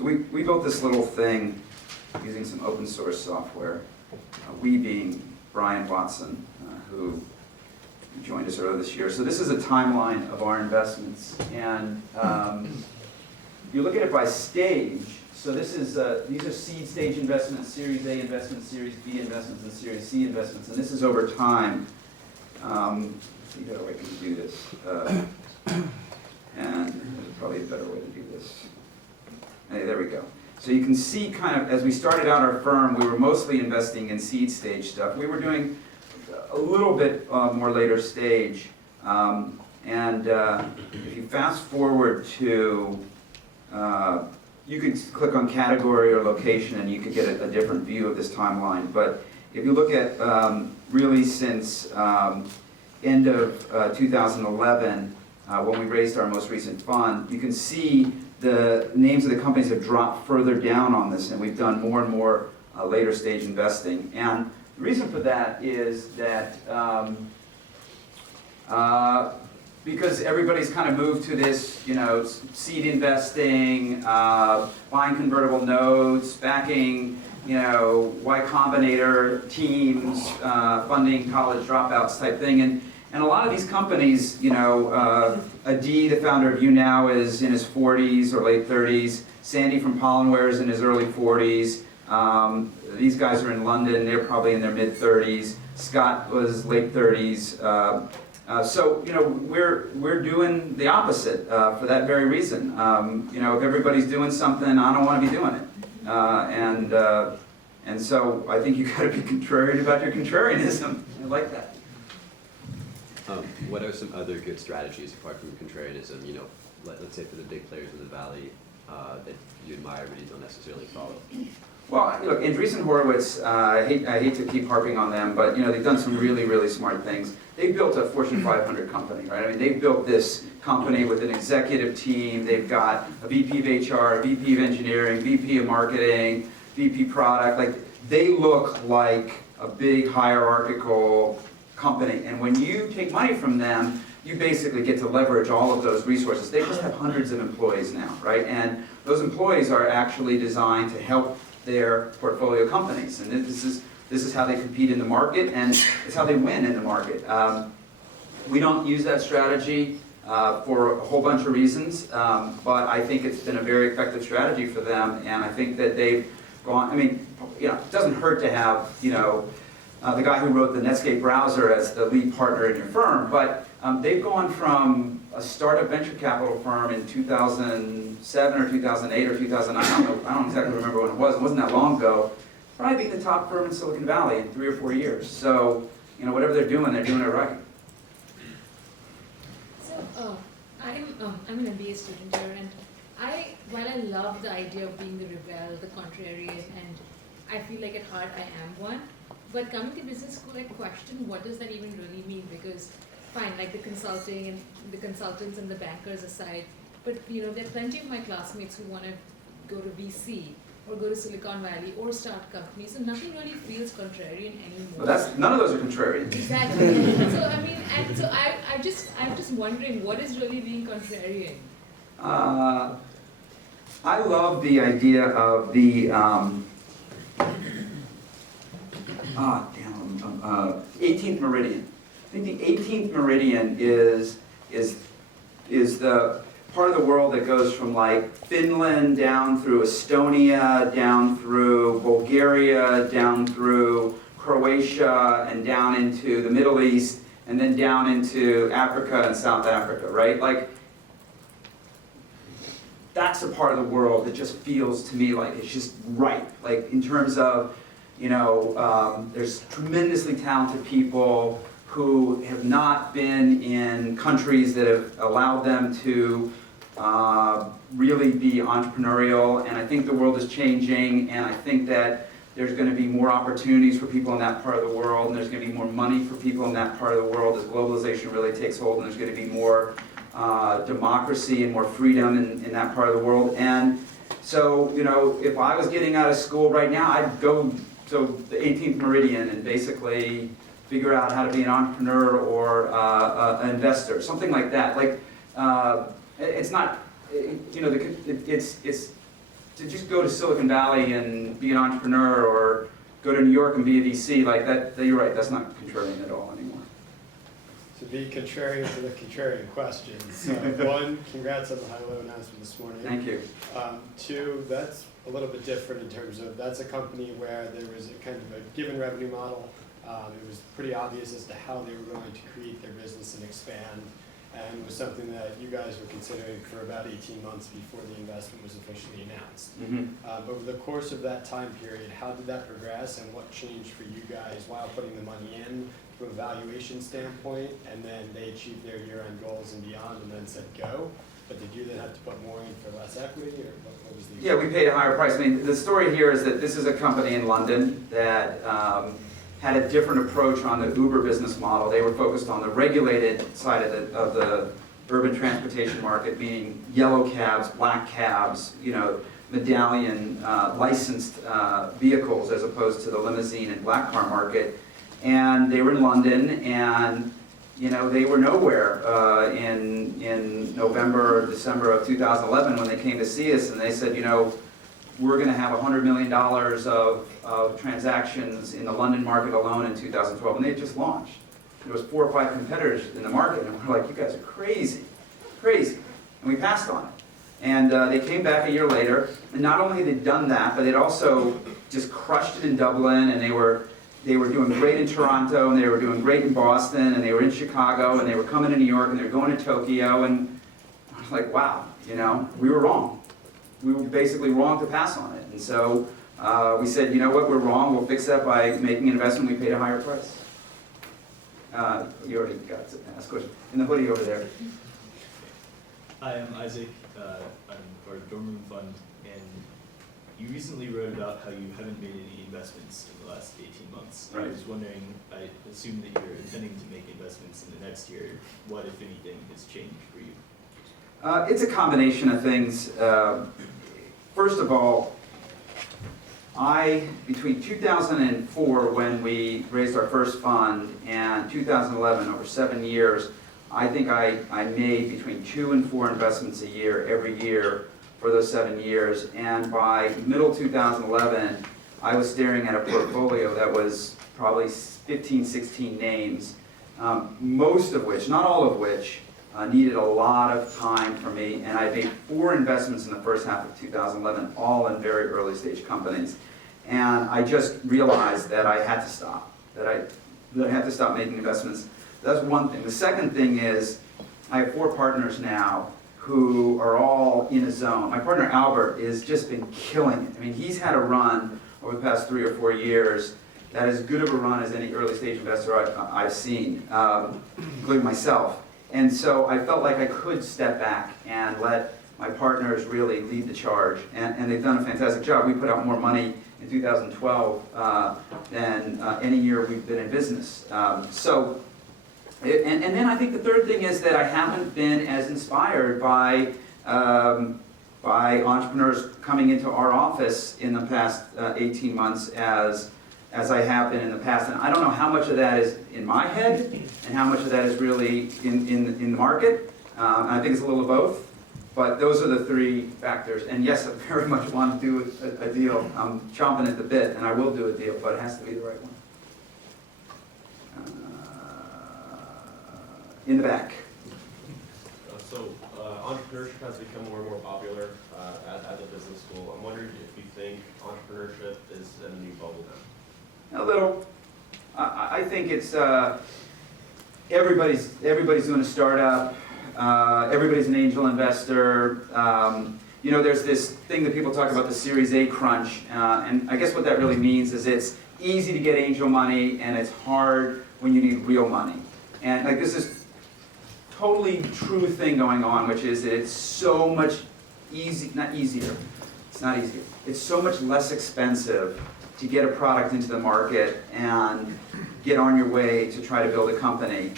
So we built this little thing using some open source software. We being Brian Watson, who joined us earlier this year. So this is a timeline of our investments, and you look at it by stage. So this is these are seed stage investments, Series A investments, Series B investments, and Series C investments, and this is over time. Let's see how I can do this, and there's probably a better way to do this. Hey, there we go. So you can see kind of, as we started out our firm, we were mostly investing in seed stage stuff. We were doing a little bit more later stage. If you fast forward to, you could click on category or location and you could get a different view of this timeline. But if you look at really since end of 2011, when we raised our most recent fund, you can see the names of the companies have dropped further down on this, and we've done more and more later stage investing. And the reason for that is that because everybody's kind of moved to this, you know, seed investing, buying convertible notes, backing, you know, Y Combinator teams, funding college dropouts type thing. And a lot of these companies, you know, Adi, the founder of YouNow, is in his 40s or late 30s. Sandy from Pollenware is in his early 40s. These guys are in London. They're probably in their mid-30s. Scott was late 30s. So, you know, we're doing the opposite for that very reason. You know, if everybody's doing something, I don't want to be doing it. And so I think you got to be contrarian about your contrarianism. I like that. What are some other good strategies apart from contrarianism? You know, let's say for the big players in the valley that you admire but you don't necessarily follow. Well, look, Andreessen Horowitz, I hate to keep harping on them, but you know they've done some really, really smart things. They've built a Fortune 500 company, right? I mean, they've built this company with an executive team. They've got a VP of HR, a VP of engineering, VP of marketing, VP product. Like, they look like a big hierarchical company. And when you take money from them, you basically get to leverage all of those resources. They just have hundreds of employees now, right? And those employees are actually designed to help their portfolio companies. And this is how they compete in the market, and it's how they win in the market. We don't use that strategy for a whole bunch of reasons, but I think it's been a very effective strategy for them, and I think that they've gone, I mean, you know, it doesn't hurt to have, you know, the guy who wrote the Netscape browser as the lead partner in your firm, but they've gone from a startup venture capital firm in 2007 or 2008 or 2009, I don't exactly remember when it wasn't that long ago, probably being the top firm in Silicon Valley in 3 or 4 years. So, you know, whatever they're doing it right. So, I'm an MBA student here, and while I love the idea of being the rebel, the contrarian, and I feel like at heart I am one, but coming to business school, I question what does that even really mean, because fine, like the consulting and the consultants and the bankers aside, but you know, there are plenty of my classmates who want to go to VC or go to Silicon Valley or start companies, so nothing really feels contrarian anymore. Well, none of those are contrarian. Exactly. So I mean, and so I'm just wondering, what is really being contrarian? I love the idea of the 18th meridian. I think the 18th meridian is the part of the world that goes from like Finland down through Estonia, down through Bulgaria, down through Croatia, and down into the Middle East, and then down into Africa and South Africa, right? Like, that's a part of the world that just feels to me like it's just right. Like, in terms of, you know, there's tremendously talented people who have not been in countries that have allowed them to really be entrepreneurial, and I think the world is changing, and I think that there's going to be more opportunities for people in that part of the world, and there's going to be more money for people in that part of the world as globalization really takes hold, and there's going to be more democracy and more freedom in that part of the world. And so, you know, if I was getting out of school right now, I'd go to the 18th meridian and basically figure out how to be an entrepreneur or an investor, something like that. Like, it's not, you know, it's to just go to Silicon Valley and be an entrepreneur, or go to New York and be a VC, like that, you're right, that's not contrarian at all anymore. To be contrarian to the contrarian questions. One, congrats on the high-low announcement this morning. Thank you. Two, that's a little bit different in terms of, that's a company where there was a kind of a given revenue model. It was pretty obvious as to how they were going to create their business and expand, and was something that you guys were considering for about 18 months before the investment was officially announced. Over the course of that time period, how did that progress, and what changed for you guys while putting the money in from a valuation standpoint, and then they achieved their year-end goals and beyond and then said go? But did you then have to put more in for less equity, or what was the... Yeah, we paid a higher price. I mean, the story here is that this is a company in London that had a different approach on the Uber business model. They were focused on the regulated side of the urban transportation market, meaning yellow cabs, black cabs, you know, medallion licensed vehicles, as opposed to the limousine and black car market. And they were in London, and you know, they were nowhere in November or December of 2011 when they came to see us, and they said, you know, we're going to have $100 million of transactions in the London market alone in 2012, and they had just launched. There was 4 or 5 competitors in the market, and we're like, you guys are crazy, crazy. And we passed on it. And they came back a year later, and not only had they done that, but they'd also just crushed it in Dublin, and they were doing great in Toronto, and they were doing great in Boston, and they were in Chicago, and they were coming to New York, and they were going to Tokyo, and I was like, wow, you know, we were wrong. We were basically wrong to pass on it. And so we said, you know what, we're wrong, we'll fix that by making an investment, we paid a higher price. You already got to ask a question. In the hoodie over there. Hi, I'm Isaac. I'm part of Dorman Fund, and you recently wrote about how you haven't made any investments in the last 18 months. Right. I was wondering, I assume that you're intending to make investments in the next year. What, if anything, has changed for you? It's a combination of things. First of all, between 2004, when we raised our first fund, and 2011, over 7 years, I think I made between 2 and 4 investments a year, every year, for those 7 years. And by middle 2011, I was staring at a portfolio that was probably 15, 16 names, most of which, not all of which, needed a lot of time for me, and I made 4 investments in the first half of 2011, all in very early stage companies. And I just realized that I had to stop, that I had to stop making investments. That's one thing. The second thing is, I have 4 partners now who are all in a zone. My partner Albert has just been killing it. I mean, he's had a run over the past 3 or 4 years that is as good of a run as any early stage investor I've seen, including myself. And so I felt like I could step back and let my partners really lead the charge. And they've done a fantastic job. We put out more money in 2012 than any year we've been in business. And then I think the third thing is that I haven't been as inspired by entrepreneurs coming into our office in the past 18 months as I have been in the past. And I don't know how much of that is in my head and how much of that is really in the market. And I think it's a little of both. But those are the 3 factors. And yes, I very much want to do a deal. I'm chomping at the bit, and I will do a deal, but it has to be the right one. In the back. Entrepreneurship has become more and more popular at the business school. I'm wondering if you think entrepreneurship is in a new bubble now. A little. I think it's everybody's doing a startup. Everybody's an angel investor. You know, there's this thing that people talk about, the Series A crunch, and I guess what that really means is it's easy to get angel money, and it's hard when you need real money. And like this is totally true thing going on, which is that it's so much not easier. It's not easier. It's so much less expensive to get a product into the market and get on your way to try to build a company